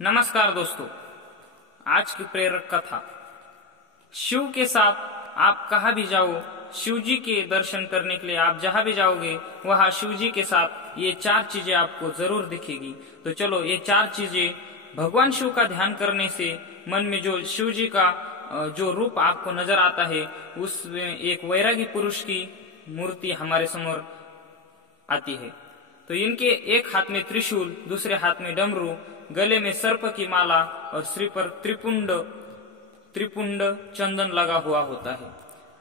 नमस्कार दोस्तों, आज की प्रेरक कथा। शिव के साथ आप कहाँ भी जाओ, शिव जी के दर्शन करने के लिए आप जहाँ भी जाओगे वहाँ शिव जी के साथ ये चार चीजें आपको जरूर दिखेगी। तो चलो, ये चार चीजें भगवान शिव का ध्यान करने से मन में जो शिव जी का जो रूप आपको नजर आता है, उसमें एक वैरागी पुरुष की मूर्ति हमारे समोर आती है। तो इनके एक हाथ में त्रिशूल, दूसरे हाथ में डमरू, गले में सर्प की माला और सिर पर त्रिपुंड चंदन लगा हुआ होता है।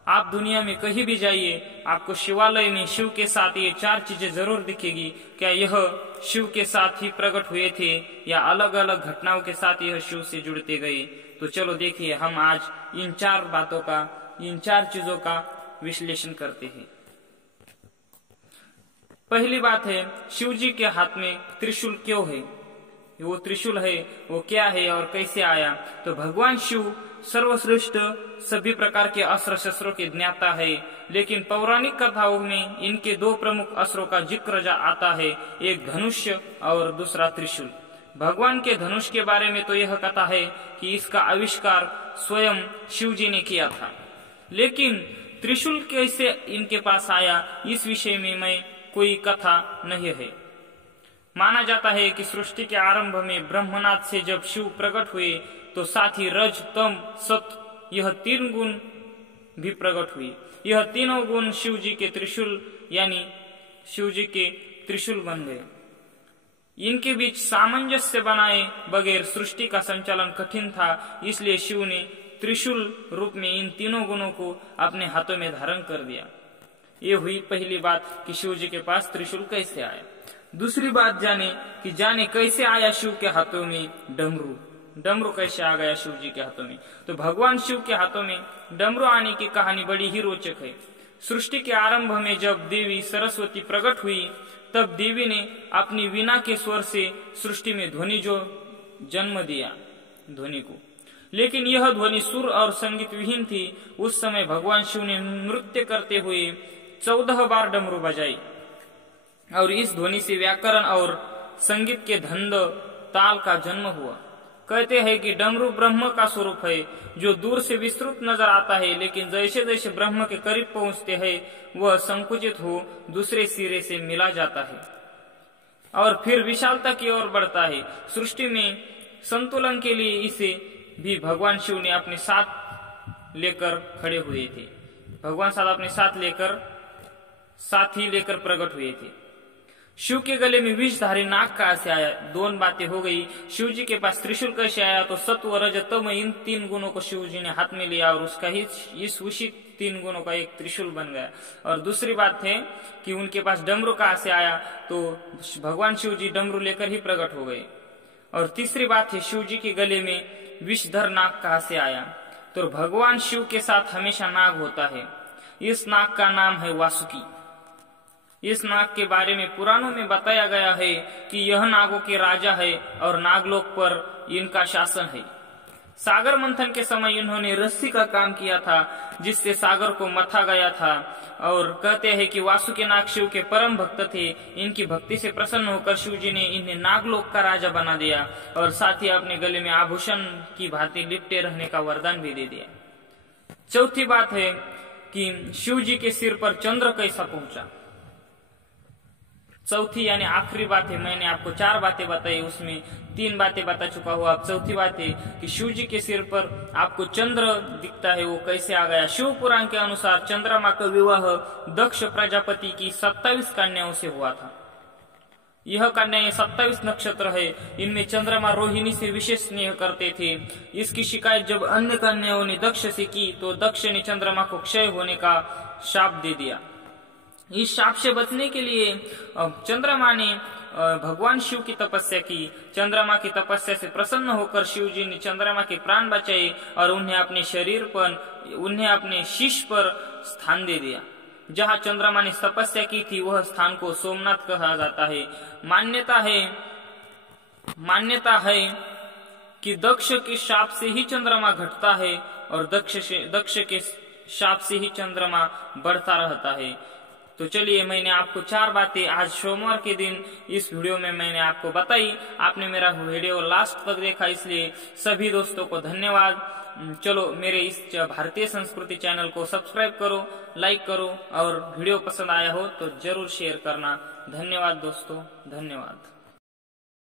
आप दुनिया में कहीं भी जाइए, आपको शिवालय में शिव के साथ ये चार चीजें जरूर दिखेगी। क्या यह शिव के साथ ही प्रकट हुए थे या अलग अलग घटनाओं के साथ यह शिव से जुड़ते गए? तो चलो देखिए, हम आज इन चार बातों का, इन चार चीजों का विश्लेषण करते हैं। पहली बात है, शिव जी के हाथ में त्रिशूल क्यों है? वो त्रिशूल है वो क्या है और कैसे आया? तो भगवान शिव सर्वश्रेष्ठ सभी प्रकार के अस्त्र शस्त्रों के ज्ञाता है, लेकिन पौराणिक कथाओं में इनके दो प्रमुख अस्त्रों का जिक्र आता है, एक धनुष्य और दूसरा त्रिशूल। भगवान के धनुष के बारे में तो यह कथा है कि इसका आविष्कार स्वयं शिव जी ने किया था, लेकिन त्रिशूल कैसे इनके पास आया, इस विषय में मैं कोई कथा नहीं है। माना जाता है कि सृष्टि के आरंभ में ब्रह्मनाथ से जब शिव प्रकट हुए तो साथ ही रज, तम, सत, यह तीन गुण भी प्रकट हुए। यह तीनों गुण शिव जी के त्रिशूल यानी शिव जी के त्रिशूल बन गए। इनके बीच सामंजस्य बनाए बगैर सृष्टि का संचालन कठिन था, इसलिए शिव ने त्रिशूल रूप में इन तीनों गुणों को अपने हाथों में धारण कर दिया। ये हुई पहली बात कि शिव जी के पास त्रिशूल कैसे आया। दूसरी बात जाने कैसे आया शिव के हाथों में डमरू कैसे आ गया शिव जी के हाथों में? तो भगवान शिव के हाथों में डमरू आने की कहानी बड़ी ही रोचक है। सृष्टि के आरंभ में जब देवी सरस्वती प्रकट हुई, तब देवी ने अपनी वीणा के स्वर से सृष्टि में ध्वनि जो जन्म दिया ध्वनि को, लेकिन यह ध्वनि सुर और संगीत विहीन थी। उस समय भगवान शिव ने नृत्य करते हुए 14 बार डमरू बजाई और इस ध्वनि से व्याकरण और संगीत के धंध ताल का जन्म हुआ। कहते हैं कि डमरू ब्रह्म का स्वरूप है, जो दूर से विस्तृत नजर आता है, लेकिन जैसे जैसे ब्रह्म के करीब पहुंचते हैं वह संकुचित हो दूसरे सिरे से मिला जाता है और फिर विशालता की ओर बढ़ता है। सृष्टि में संतुलन के लिए इसे भी भगवान शिव ने अपने साथ लेकर खड़े हुए थे। भगवान साथ अपने साथ ही लेकर प्रकट हुए थे। शिव के गले में विषधारी नाग कहाँ से आया? दोन बातें हो गई। शिव जी के पास त्रिशूल कैसे आया? तो सत्व, रज, तम, इन तीन गुणों को शिव जी ने हाथ में लिया और उसका ही इस उसी तीन गुणों का एक त्रिशूल बन गया। और दूसरी बात है कि उनके पास डमरू कहाँ से आया? तो भगवान शिव जी डमरू लेकर ही प्रकट हो गए। और तीसरी बात है, शिव जी के गले में विषधर नाग कहाँ से आया? तो भगवान शिव के साथ हमेशा नाग होता है। इस नाग का नाम है वासुकी। इस नाग के बारे में पुराणों में बताया गया है कि यह नागों के राजा है और नागलोक पर इनका शासन है। सागर मंथन के समय इन्होंने रस्सी का काम किया था, जिससे सागर को मथा गया था। और कहते हैं कि वासुकी नाग शिव के परम भक्त थे। इनकी भक्ति से प्रसन्न होकर शिव जी ने इन्हें नागलोक का राजा बना दिया और साथ ही अपने गले में आभूषण की भांति लिपटे रहने का वरदान भी दे दिया। चौथी बात है कि शिव जी के सिर पर चंद्र कैसा पहुंचा। चौथी यानी आखिरी बात है, मैंने आपको चार बातें बताई, उसमें तीन बातें बता चुका हूँ। अब चौथी बात है कि शिव जी के सिर पर आपको चंद्र दिखता है, वो कैसे आ गया? शिव पुराण के अनुसार चंद्रमा का विवाह दक्ष प्रजापति की 27 कन्याओं से हुआ था। यह कन्याएं 27 नक्षत्र है। इनमें चंद्रमा रोहिणी से विशेष स्नेह करते थे। इसकी शिकायत जब अन्य कन्याओं ने दक्ष से की तो दक्ष ने चंद्रमा को क्षय होने का शाप दे दिया। इस शाप से बचने के लिए चंद्रमा ने भगवान शिव की तपस्या की। चंद्रमा की तपस्या से प्रसन्न होकर शिव जी ने चंद्रमा के प्राण बचाए और उन्हें अपने शीश पर स्थान दे दिया। जहाँ चंद्रमा ने तपस्या की थी वह स्थान को सोमनाथ कहा जाता है। मान्यता है कि दक्ष के शाप से ही चंद्रमा घटता है और दक्ष के शाप से ही चंद्रमा बढ़ता रहता है। तो चलिए, मैंने आपको 4 बातें आज सोमवार के दिन इस वीडियो में मैंने आपको बताई। आपने मेरा वीडियो लास्ट तक देखा, इसलिए सभी दोस्तों को धन्यवाद। चलो, मेरे इस भारतीय संस्कृति चैनल को सब्सक्राइब करो, लाइक करो और वीडियो पसंद आया हो तो जरूर शेयर करना। धन्यवाद दोस्तों, धन्यवाद।